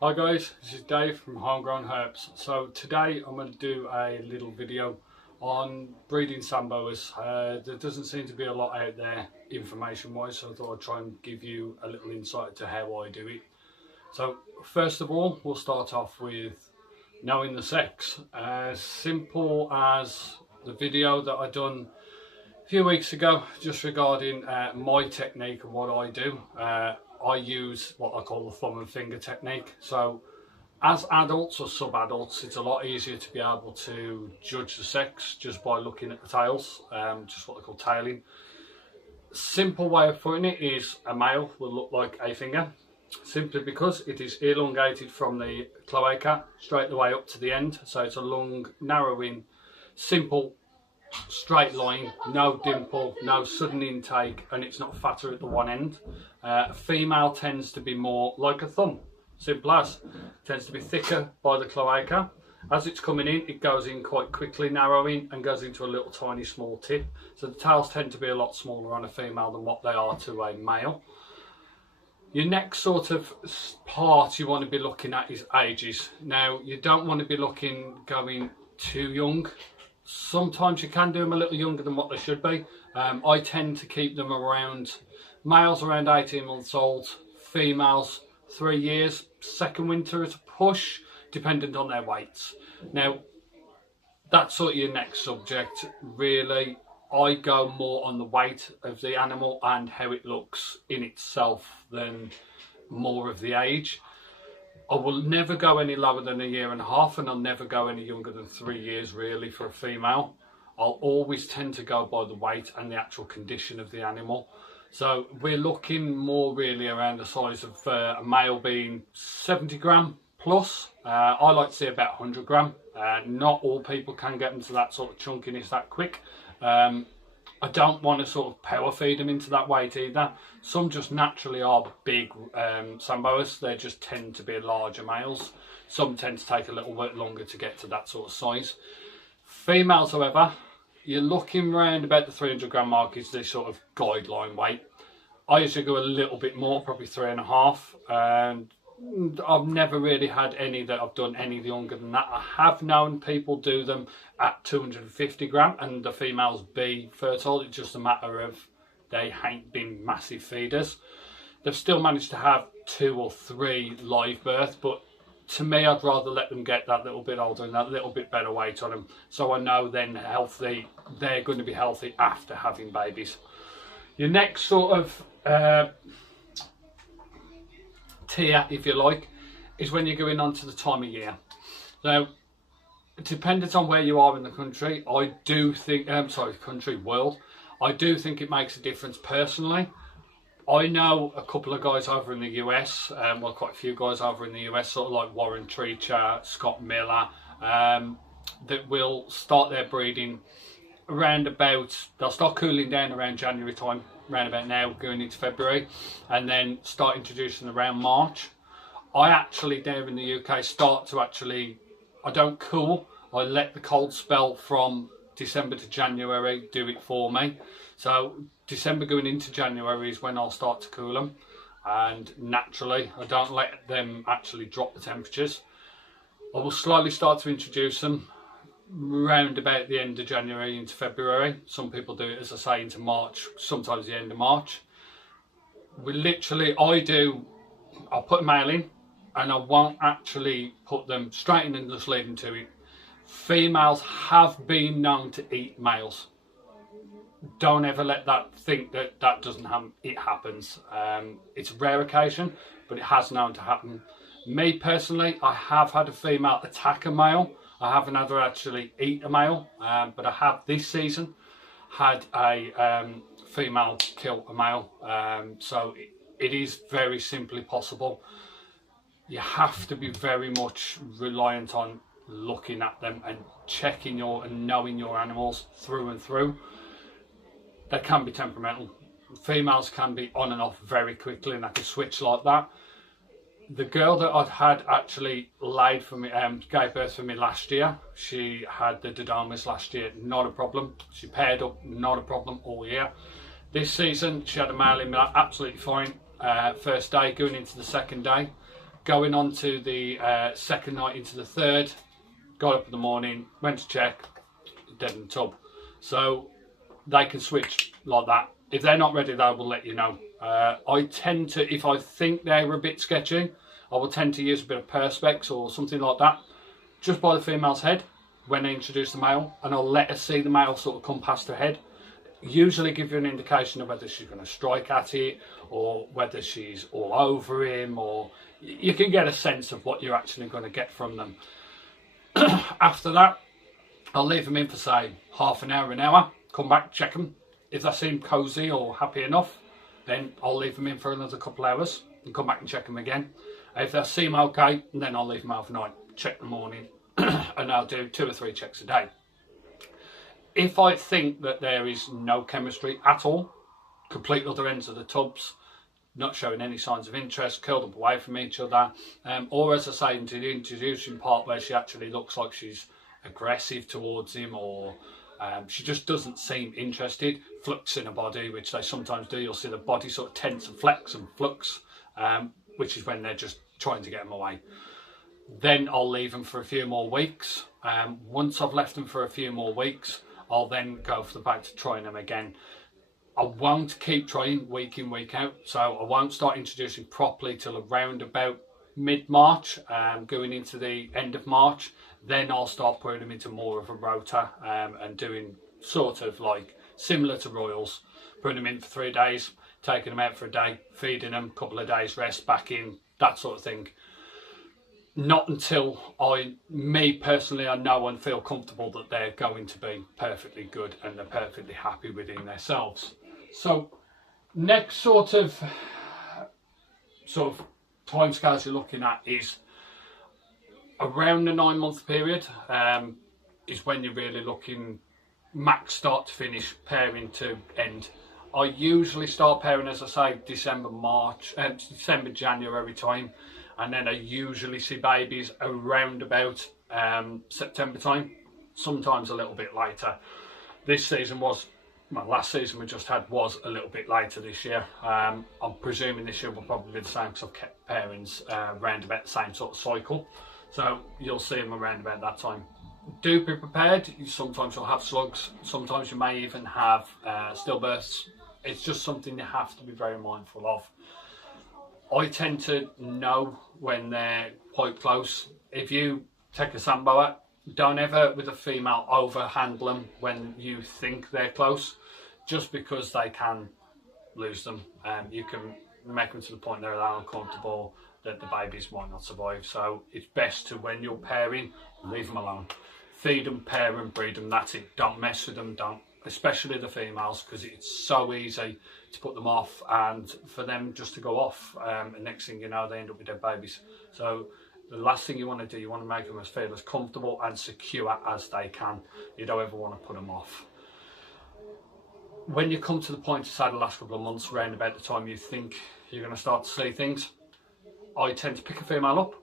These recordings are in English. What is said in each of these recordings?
Hi guys, this is Dave from Homegrown Herps. So today I'm going to do a little video on Breedingsandboas. There doesn't seem to be a lot out there information wise, so I thought I'd try and give you a little insight to how I do it. So first of all, we'll start off with knowing the sex. As simple as the video that I done a few weeks ago just regarding my technique and what I do. I use what I call the thumb and finger technique. So as adults or sub-adults, it's a lot easier to be able to judge the sex just by looking at the tails, just what they call tailing. Simple way of putting it is a male will look like a finger, simply because it is elongated from the cloaca straight the way up to the end. So it's a long, narrowing, simple, straight line, no dimple, no sudden intake, and it's not fatter at the one end. Female tends to be more like a thumb, simple as. Tends to be thicker by the cloaca. As it's coming in, it goes in quite quickly, narrowing, and goes into a little tiny small tip. So the tails tend to be a lot smaller on a female than what they are to a male. Your next sort of part you want to be looking at is ages. Now, you don't want to be going too young. Sometimes you can do them a little younger than what they should be. I tend to keep them around, males around 18 months old, females 3 years, second winter as a push, dependent on their weights. Now, that's sort of your next subject. Really, I go more on the weight of the animal and how it looks in itself than more of the age. I will never go any lower than 1.5 years, and I'll never go any younger than 3 years really for a female. I'll always tend to go by the weight and the actual condition of the animal. So we're looking more really around the size of a male being 70 gram plus. I like to see about 100 gram. Not all people can get them to that sort of chunkiness that quick. I don't want to sort of power feed them into that weight either. Some just naturally are big Samboas. They just tend to be larger males. Some tend to take a little bit longer to get to that sort of size. Females, however, you're looking around about the 300 gram mark is the sort of guideline weight. I usually go a little bit more, probably 3.5, and I've never really had any that I've done any younger than that. I have known people do them at 250 gram and the females be fertile. It's just a matter of they ain't been massive feeders. They've still managed to have 2 or 3 live births, but to me I'd rather let them get that little bit older and that little bit better weight on them, so I know then they're going to be healthy after having babies. Your next sort of tier, if you like, is when you're going on to the time of year. Now, dependent on where you are in the country, I do think, world, I do think it makes a difference personally. I know a couple of guys over in the US, well, quite a few guys over in the US, sort of like Warren Treacher, Scott Miller, that will start their breeding around about, they'll start cooling down around January time, around about now, going into February, and then start introducing around March. I actually, there in the UK, I don't cool, I let the cold spell from December to January do it for me. So December going into January is when I'll start to cool them, and naturally I don't let them actually drop the temperatures. I will slowly start to introduce them round about the end of January into February. Some people do it, as I say, into March, sometimes the end of March. I'll put a male in and I won't actually put them straight in and just lead them to it. Females have been known to eat males. Don't ever let that think that doesn't happen. It happens. It's a rare occasion, but it has known to happen. Me personally, I have had a female attack a male. I haven't had her actually eat a male, but I have this season had a female kill a male. So it is very simply possible. You have to be very much reliant on looking at them and checking and knowing your animals through and through. They can be temperamental. Females can be on and off very quickly, and they can switch like that. The girl that I'd had actually laid for me, gave birth for me last year. She had the Dodomas last year, not a problem. She paired up, not a problem all year. This season, she had a male in absolutely fine. First day, going into the second day, Going on to the second night into the third, got up in the morning, went to check, dead in the tub. So they can switch like that. If they're not ready, they will let you know. I tend to, if I think they're a bit sketchy, I will tend to use a bit of perspex or something like that, just by the female's head when I introduce the male, and I'll let her see the male sort of come past her head. Usually give you an indication of whether she's going to strike at it or whether she's all over him, or you can get a sense of what you're actually going to get from them. After that, I'll leave them in for say half an hour, come back, check them. If they seem cosy or happy enough, then I'll leave them in for another couple of hours and come back and check them again. If they seem okay, then I'll leave them overnight, check the morning, and I'll do 2 or 3 checks a day. If I think that there is no chemistry at all, complete other ends of the tubs, not showing any signs of interest, curled up away from each other, or as I say, into the introducing part where she actually looks like she's aggressive towards him, or she just doesn't seem interested, flux in her body, which they sometimes do. You'll see the body sort of tense and flex and flux, which is when they're just trying to get them away. Then I'll leave them for a few more weeks. Once I've left them for a few more weeks, I'll then go back to trying them again. I won't keep trying week in, week out, so I won't start introducing properly till around about mid-March, going into the end of March. Then I'll start putting them into more of a rota and doing sort of like similar to Royals, putting them in for 3 days, taking them out for a day, feeding them, a couple of days rest, back in, that sort of thing. Not until me personally, I know and feel comfortable that they're going to be perfectly good and they're perfectly happy within themselves. So next sort of timescales you're looking at is around the 9-month period, is when you're really looking max start to finish, pairing to end. I usually start pairing, as I say, December, January time, and then I usually see babies around about September time, sometimes a little bit later. This season was, well, last season we just had was a little bit later this year. I'm presuming this year will probably be the same because I've kept pairings around about the same sort of cycle. So you'll see them around about that time. Do be prepared. Sometimes you'll have slugs. Sometimes you may even have stillbirths. It's just something you have to be very mindful of. I tend to know when they're quite close. If you take a Samboa, don't ever with a female overhandle them when you think they're close, just because they can lose them. You can make them to the point they're uncomfortable that the babies might not survive. So it's best to, when you're pairing, leave them alone. Feed them, pair them, breed them, that's it. Don't mess with them, don't, especially the females, because it's so easy to put them off and for them just to go off. And next thing you know, they end up with dead babies. So the last thing you want to do, you want to make them feel as comfortable and secure as they can. You don't ever want to put them off. When you come to the point to say the last couple of months, around about the time you think you're going to start to see things, I tend to pick a female up.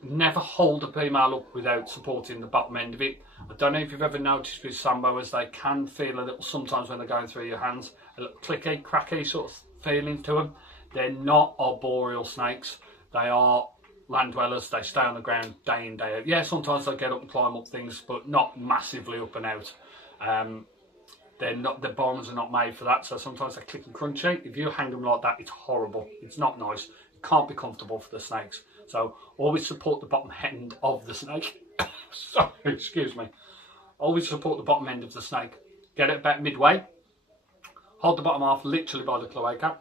Never hold a female up without supporting the bottom end of it. I don't know if you've ever noticed with Samboas, they can feel a little, sometimes when they're going through your hands, a little clicky, cracky sort of feeling to them. They're not arboreal snakes. They are land dwellers. They stay on the ground day in, day out. Yeah, sometimes they get up and climb up things, but not massively up and out. They're not, the bones are not made for that, so sometimes they click and crunchy. If you hang them like that, it's horrible. It's not nice. It can't be comfortable for the snakes. So always support the bottom end of the snake. Sorry, excuse me. Always support the bottom end of the snake. Get it about midway. Hold the bottom half literally by the cloaca.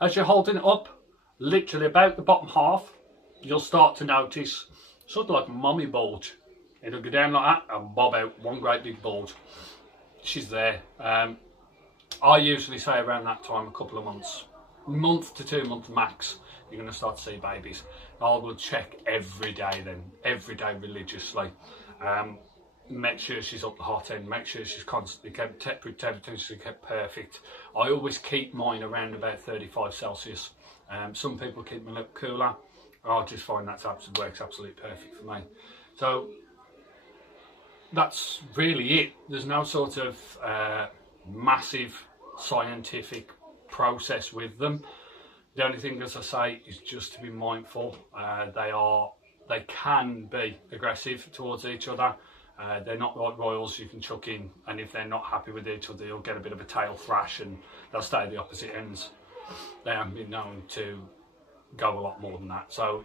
As you're holding it up, literally about the bottom half, you'll start to notice sort of like a mummy bulge. It'll go down like that and bob out, one great big bulge. She's there. I usually say around that time, a couple of months, month to 2 months max, you're going to start to see babies. I will check every day then, every day religiously. Make sure she's up the hot end, make sure she's constantly kept temperature kept perfect. I always keep mine around about 35 Celsius. Some people keep them a little cooler. I just find that works absolutely perfect for me. So that's really it. There's no sort of massive scientific process with them. The only thing, as I say, is just to be mindful. They can be aggressive towards each other. They're not like royals you can chuck in, and if they're not happy with each other, you'll get a bit of a tail thrash and they'll stay at the opposite ends. They haven't been known to go a lot more than that. So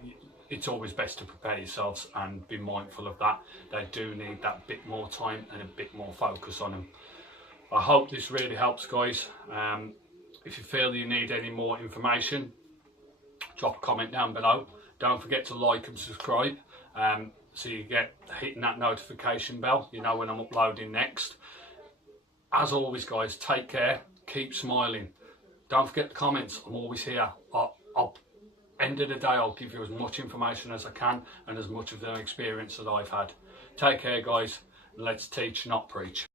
it's always best to prepare yourselves and be mindful of that. They do need that bit more time and a bit more focus on them. I hope this really helps, guys. If you feel you need any more information, drop a comment down below. Don't forget to like and subscribe, so you get hitting that notification bell, you know when I'm uploading next. As always, guys, take care, keep smiling. Don't forget the comments, I'm always here. End of the day, I'll give you as much information as I can and as much of the experience that I've had. Take care, guys, and let's teach, not preach.